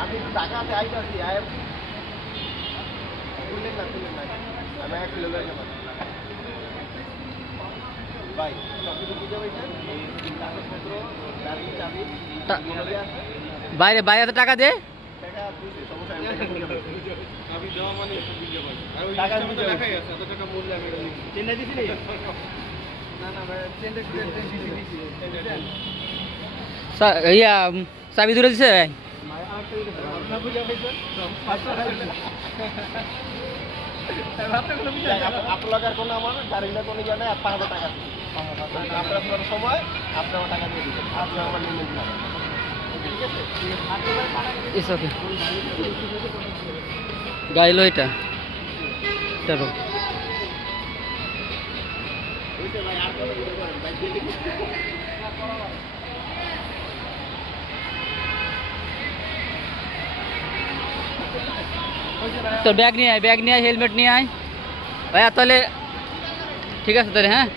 আমি টাকা আছে আইতাছি তুললেন না আমি 1 কিলো করে নেব ভাই সব কিছু বুঝে পাইছেন এই কাগজপত্র গাড়ি চাবি বাইরে বাইরে টাকা দে টাকা দিতে সমস্যা নেই চাবি দেওয়া মানে বুঝে পাই আর ওই টাকা টাকা লেখাই আছে এত টাকা মূল্য আমি চেন্নাই দিছিলি না না ভাই চেন্নাই ইয়া চাবি ধরে দিছে আপনার কোনো আমার গাড়িটা কোনো জানে 5,000 টাকা আপনার সময় আপনি আমার টাকা দিয়ে দিবেন আপনি আমার নিয়ে নেবেন ঠিক আছে ইটস ওকে গাইলো এটা চলো ভাই আর কোনো ভিডিও করেন ভাই দিয়ে তোর ব্যাগ নিয়ে আয় হেলমেট নিয়ে আয় ভাইয়া তাহলে ঠিক আছে তাহলে হ্যাঁ